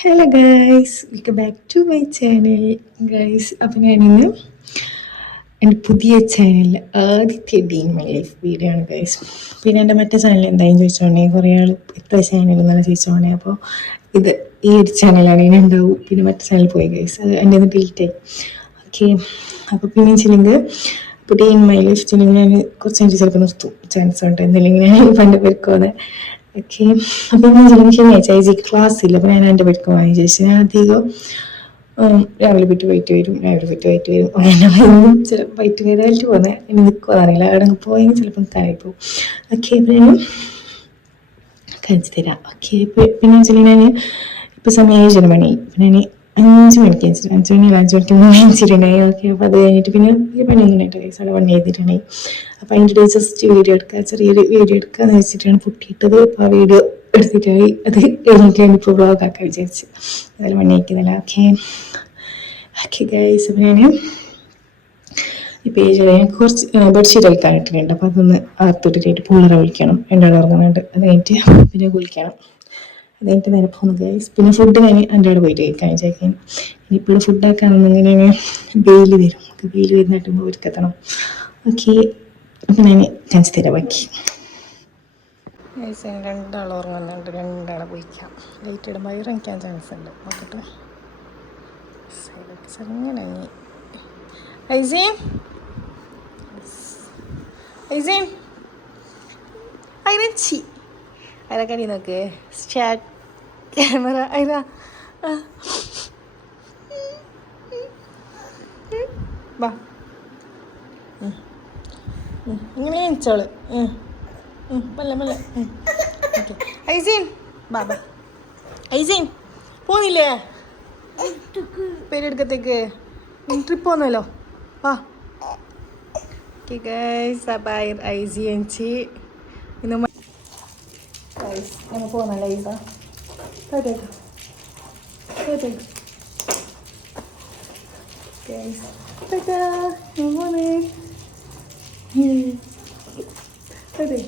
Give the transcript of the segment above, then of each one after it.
Hello guys, welcome back to my channel guys. അപ്പം ഞാനിന്ന് എൻ്റെ പുതിയ ചാനലിൽ ആദ്യത്തെ day in my life video ആണ് ഗൈസ്. പിന്നെ എൻ്റെ മറ്റേ ചാനൽ എന്തായാലും ചോദിച്ചോണ്ടേ കുറേ ആൾ എത്ര ചാനൽ എന്നല്ല ചോദിച്ചോണ്ടേ. അപ്പോൾ ഇത് ഈ ഒരു ചാനലാണ് ഇനി ഉണ്ടാവും. പിന്നെ മറ്റേ ചാനൽ പോയി ഗൈസ്, അത് എൻ്റെ ഒന്ന് ഡിലീറ്റ് ആയി. ഓക്കെ, അപ്പോൾ പിന്നെ വെച്ചില്ലെങ്കിൽ ഇപ്പോൾ ഡേ ഇൻ മൈ ലൈഫ് വെച്ചിട്ടുണ്ടെങ്കിൽ ഞാൻ കുറച്ച് കഴിഞ്ഞിട്ട് ചിലപ്പോൾ നിർത്തും, ചാൻസ് ഉണ്ട് എന്തെങ്കിലും ഞാൻ പണ്ട് പേർക്കോന്നെ. ഓക്കെ, അപ്പം എന്ന് വെച്ചിട്ടുണ്ടെങ്കിൽ ശനിയാഴ്ച ഐജിക്ക് ക്ലാസ് ഇല്ല. അപ്പോൾ ഞാൻ എൻ്റെ പേർക്ക് വാങ്ങി ചോദിച്ചു. ഞാൻ അധികം രാവിലെ പോയിട്ട് വൈകിട്ട് വരും, രാവിലെ പോയിട്ട് വൈകിട്ട് വരും. അങ്ങനെ ചില വൈകിട്ട് വരാനായിട്ട് പോകുന്നത് ഇനി നിൽക്കുമെന്ന് അറിയില്ല. അവിടെ പോയെങ്കിൽ ചിലപ്പോൾ നിൽക്കാനായി പോകും. ഓക്കെ, അപ്പം ഞാൻ കാണിച്ചു തരാം. ഓക്കെ, പിന്നെ വെച്ചിട്ടുണ്ടെങ്കിൽ ഞാൻ ഇപ്പോൾ സമയം 7 മണി. പിന്നെ ഞാൻ 5 മണിക്ക് വെച്ചിട്ട് 5 മണി 5 മണിക്ക് വെച്ചിട്ടുണ്ടായി. ഓക്കെ, അപ്പോൾ അത് കഴിഞ്ഞിട്ട് പിന്നെ വലിയ പണിയൊന്നും ഉണ്ടായിട്ട് കൈസ് അവിടെ പണി ചെയ്തിട്ടുണ്ടായി. അപ്പോൾ അതിൻ്റെ ഇടയിൽ ജസ്റ്റ് വീഡിയോ എടുക്കുക, ചെറിയൊരു വീഡിയോ എടുക്കുക എന്ന് വെച്ചിട്ടാണ് പൊട്ടിയിട്ടത്. അപ്പോൾ ആ വീഡിയോ എടുത്തിട്ടായി അത് കഴിഞ്ഞിട്ടാണ് ഇപ്പോൾ വ്ളോഗ് ആക്കാൻ വിചാരിച്ച്. അതെല്ലാം പണി അയക്കുന്നില്ല. ഓക്കെ ഓക്കെ ഗൈസ്, അപ്പോൾ ഞാൻ ഈ പേജിൽ ഞാൻ കുറച്ച് ബെഡ്ഷീറ്റ് അയക്കാൻ ഇട്ടിട്ടുണ്ട്. അപ്പോൾ അതൊന്ന് അകത്തോട്ടിട്ട് പുള്ളറെ വിളിക്കണം, രണ്ടാളും ഇറങ്ങുന്നുണ്ട്. അത് കഴിഞ്ഞിട്ട് പിന്നെ കുളിക്കണം. അത് കഴിഞ്ഞിട്ട് നേരെ പോകുന്നു ഗൈസ്. പിന്നെ ഫുഡ് ഞാൻ എൻ്റെ അവിടെ പോയിട്ട് കഴിക്കാൻ വിചാരിക്കാൻ. ഇനിയിപ്പോൾ ഫുഡാക്കാണെന്നെങ്കിൽ ഞാൻ ബെയിൽ വരും, നമുക്ക് ബെയിൽ വരുന്നിട്ട് ഒരുക്കെത്തണം. ഓക്കെ, അപ്പം ഞാൻ കാണിച്ചു തരാം ബാക്കി. ഗൈസ്, രണ്ടാൾ ഉറങ്ങുന്നുണ്ട്, രണ്ടാളെ പോയിക്കാം. ലൈറ്റ് ഇടുമ്പോൾ ഇറങ്ങിക്കാൻ ചാൻസ് ഉണ്ട്, നോക്കട്ടെ. ചെറുങ്ങനെ ഐസീൻ ഐസീൻ അതിനച്ചി അതിനെ കടി നോക്ക്. സ്റ്റാർട്ട് ക്യാമറ അതിനാ ബാ ഇങ്ങനെ എണിച്ചോള്. മല്ല മല്ല. ഓക്കെ ഐസീൻ ബാ ബാ. ഐസീൻ പോന്നില്ലേ പേരെടുക്കത്തേക്ക്? ട്രിപ്പ് പോന്നല്ലോ വാ. ഓക്കെ ഗൈസ്, അപ്പോൾ ഐസി എണിച്ച് ഇന്ന് ഗൈസ് നമ്മൾ പോകുന്നല്ലോ. ഐസ കേട്ടേക്ക് കേട്ടേക്ക് ഗൈസ് കേട്ടാ പോന്നേ കേട്ടേ.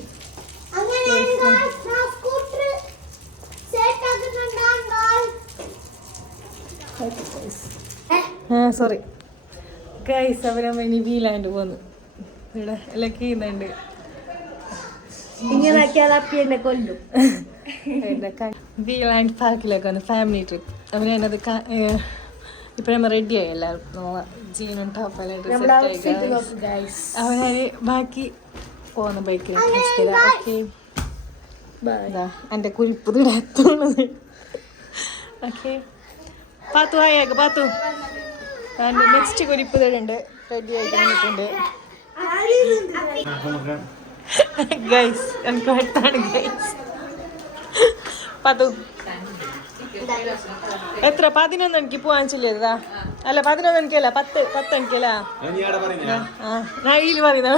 സോറി ഗൈസ്, അവരമ്മ ഇനി വീലാണ്ട് പോന്നു. ഇവിടെ എല്ലാം ചെയ്യുന്നുണ്ട്. വീലാൻഡ് പാർക്കിലേക്ക് വന്ന് ഫാമിലി ട്രിപ്പ്. അപ്പം ഞാനത് ഇപ്പം നമ്മൾ റെഡിയായി എല്ലാവരും. ജീനും ടോപ്പെല്ലാം അവൻ ഞാൻ ബാക്കി പോകുന്ന ബൈക്കിൽ ഓക്കെ. എൻ്റെ കുരിപ്പ് എത്തുള്ളത്. ഓക്കെ പാത്തു ആയേക്ക് പാത്തു. നെക്സ്റ്റ് കുരിപ്പ് തരുന്നുണ്ട്, റെഡി ആയിട്ട് വന്നിട്ടുണ്ട് ഗൈസ്. എനിക്ക് അടുത്താണ് ഗൈസ്. പാത്തു എത്ര 11 എനിക്ക് പോവാൻ ചൊല്ലിയതാ? അല്ല 11 എനിക്കല്ല, 10 എനിക്കല്ല. ഞാൻ ഇതിൽ പറയുന്ന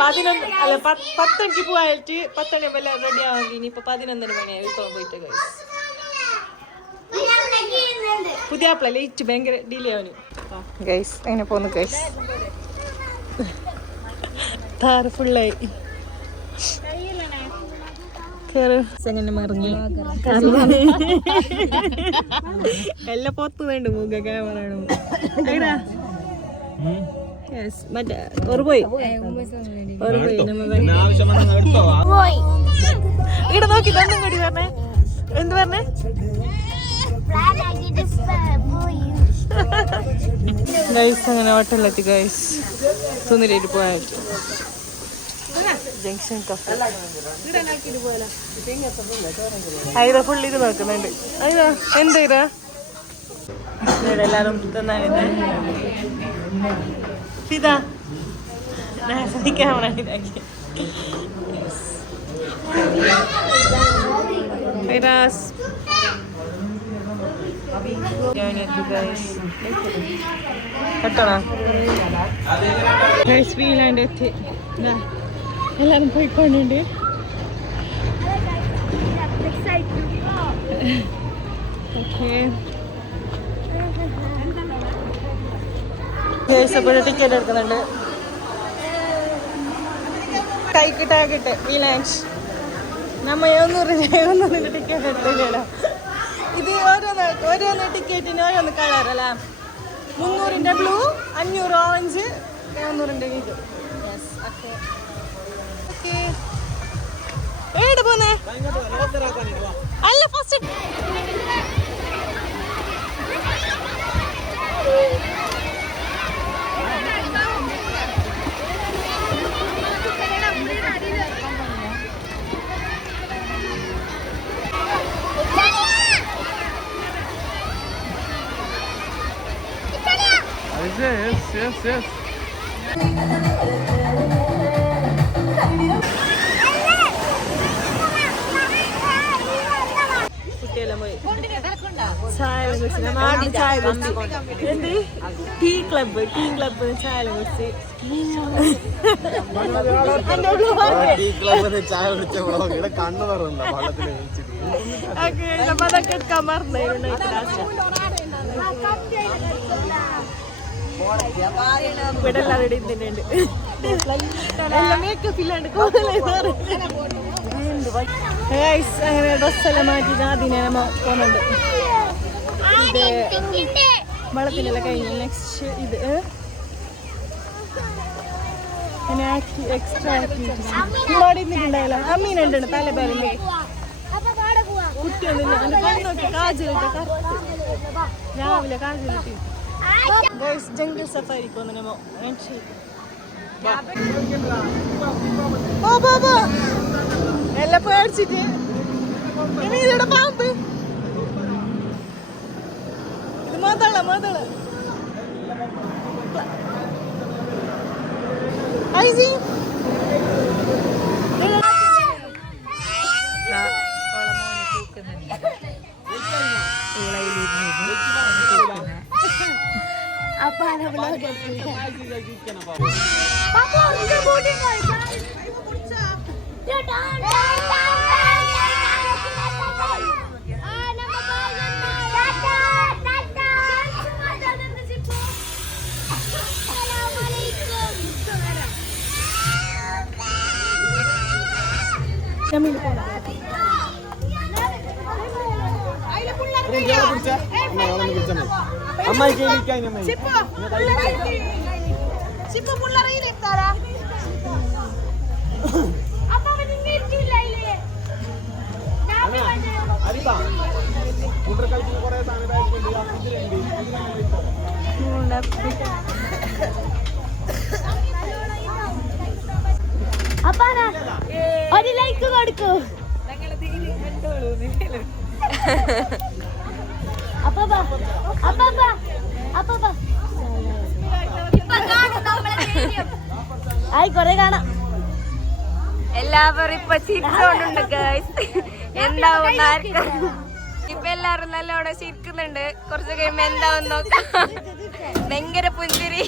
11 അല്ല 10 എനിക്ക് പോവായിട്ട് 10 എല്ലാം റെഡി ആവാൻ. ഇനിയിപ്പോൾ 11 മണിയായി ഇപ്പോൾ പോയിട്ട് ഗൈസ്. പുതിയ ആപ്പിള ലേറ്റ് ഭയങ്കര ഡിലേ ആവുന്നു ഗൈസ്. അങ്ങനെ പോന്നു ഗൈസ്. താറ് ഫുള്ളായി എങ്ങനെ മറിഞ്ഞു എല്ലാം പൊത്തു വേണ്ട മുഖ ക്യാമറ മറ്റേ പോയി ഇവിടെ നോക്കി തന്നും കൂടി പറഞ്ഞേ. എന്ത് പറഞ്ഞേ? ഗൈസ് അങ്ങനെ ഹോട്ടലിലെത്തി ഗൈസ്. സുന്ദരിയായിട്ട് പോയായിട്ട് ജംഗ്ഷൻ കഫേ അതിതാ ഫുള്ള് ഇത് നോക്കുന്നുണ്ട്. അതിതാ എന്താ ഇതാ ഇവിടെ എല്ലാവരും തന്നാണിത്. ഇതാ ക്യാമറ ഇതാക്കി കേട്ടോണ ഗൈസ്. വീലാണ്ട് എത്തി എല്ലാരും പോയിക്കൊണ്ടുണ്ട്. ഓക്കെ ടിക്കറ്റ് എടുക്കുന്നുണ്ട്. കൈക്ക് ടാഗിട്ട് വീലാൻഡ് നമ്മ 100 ടിക്കറ്റ് എടുത്തില്ലല്ലോ. ഇത് ഓരോന്ന് ടിക്കറ്റിന് ഓരോന്ന് കളറല്ല. 300 ബ്ലൂ, 500 ഓറഞ്ച്, 400 ഇത്. Yes, okay okay. ഏട് പോന്നെ അല്ല ഫസ്റ്റ് Yes. കുട്ടിയെല്ലാം പോയി ചായ കുടിച്ച് ആദ്യം ചായ കുടിച്ച് എന്ത് ടീ ക്ലബ്ബ് ചായ കുടിച്ച് അതൊക്കെ എടുക്കാൻ മറന്നു. ഇവിടെ എല്ലാവരുടെയും തന്നെയുണ്ട്. മേക്കപ്പ് ഇല്ലാണ്ട് അങ്ങനെ ഡ്രസ്സെല്ലാം മാറ്റി ആദ്യം നമ്മ പോകുന്നുണ്ട്. ഇത് വെള്ളത്തിലെല്ലാം കഴിഞ്ഞു. നെക്സ്റ്റ് ഇത് എക്സ്ട്രാ ആക്ടിവിറ്റീസ് ഇവിടെ ഇന്നിട്ടുണ്ടായില്ല. അമ്മീനുണ്ട് തലബാലിന്റെ കുട്ടിയൊന്നുമില്ല. അതിന്റെ കണ്ണൊക്കെ കാജലിട്ട് രാവിലെ കാജലിട്ട് ജംഗിൾ സഫാരിക്ക് വന്നു നമ്മ. എല്ലാം പേടിച്ചിട്ട് ഇവിടെ പാമ്പ് ഇത് മാതള ഐസി ഒരു ലൈക്ക് കൊടുക്കൂ. ആയി കൊറേ കാണാം. എല്ലാവരും ഇപ്പൊ ചിരിച്ചോണ്ടുണ്ട് ഗൈസ്. എന്താവും ഇപ്പൊ എല്ലാരും നല്ലോണം ചിരിക്കുന്നുണ്ട്. കുറച്ച് കഴിയുമ്പോ എന്താവും നോക്കാം. ഭയങ്കര പുഞ്ചിരി.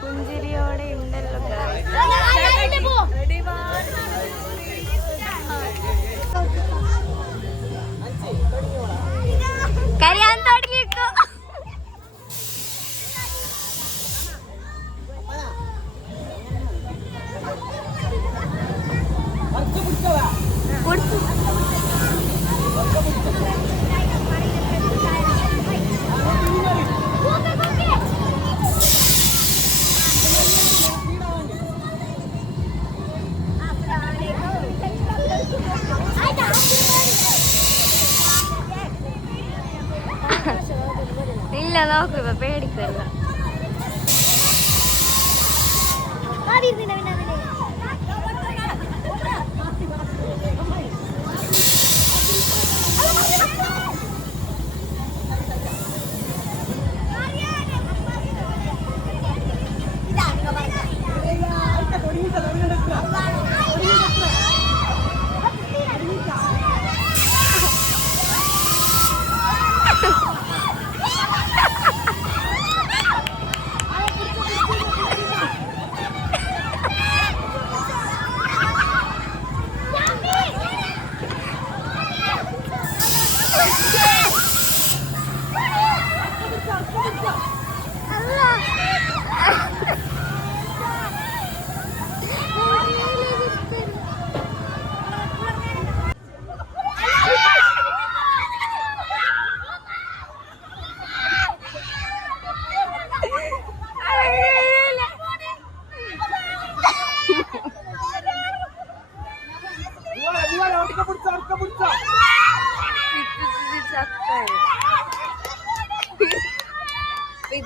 പുഞ്ചിരിയോടെ ഉണ്ടല്ലോ കരയാൻ തുടങ്ങിക്കോ. ഇല്ല നോക്കുക പേടിക്കല്ല.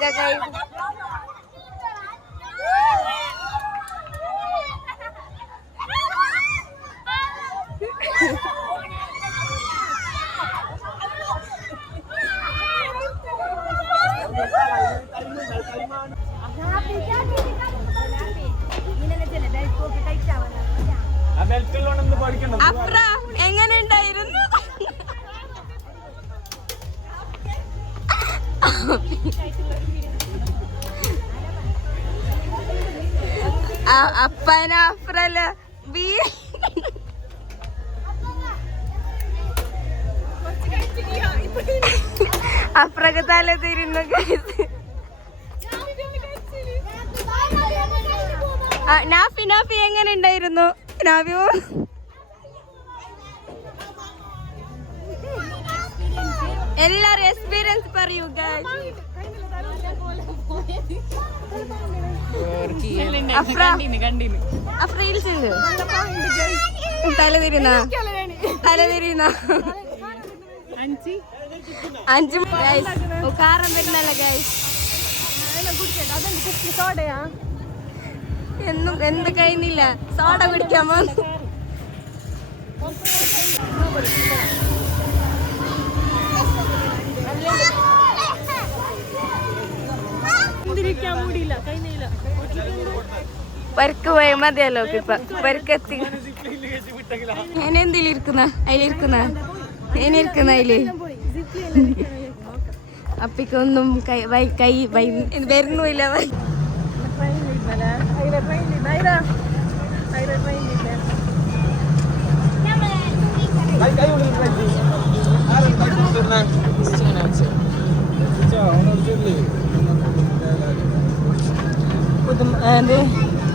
നോക്കാം കൈ. അപ്ര എങ്ങനെ ഉണ്ടായിരുന്നു? അപ്പന അഫ്രല ബി അഫ്രക്ക് തല തിരുന്നു. നാഫി നാഫി എങ്ങനെ ഉണ്ടായിരുന്നു? നാഫി എല്ലാരും എക്സ്പീരിയൻസ് പറയൂ ഗൈസ്. തലതിരുന്ന അഞ്ച് കാരം വരുന്നല്ല ഗൈസ്. എന്നും എന്ത് കഴിഞ്ഞില്ല, സോഡ കുടിക്കാൻ പോകുന്നു. പരുക്ക് പോയ മതിയല്ലോ ഇപ്പൊ പരുക്കെത്തി. ഞാനെന്തിലിരിക്കുന്ന അതിലിരിക്കുന്ന ഞാനിരിക്കുന്ന അതില് അപ്പിക്കൊന്നും കൈ വരുന്നില്ല.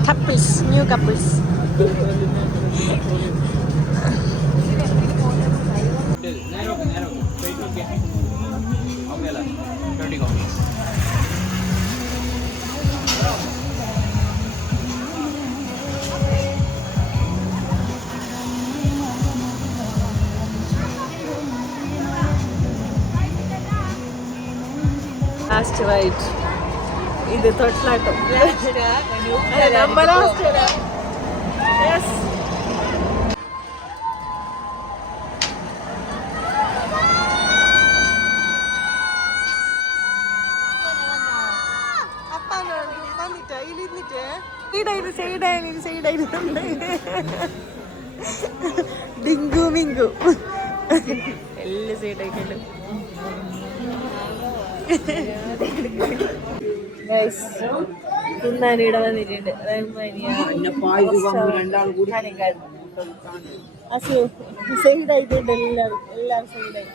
Couples, new couples. Last ride. ഇത് തൊട്ടിലാട്ടം. നമ്മൾ ഡിങ്കു മിങ്കു എല്ലാ സൈഡായിട്ടുണ്ട്. തിന്നാനിവിടെ വന്നിട്ടുണ്ട്. സൈഡായിട്ടുണ്ട്. എല്ലാവരും സൈഡായി.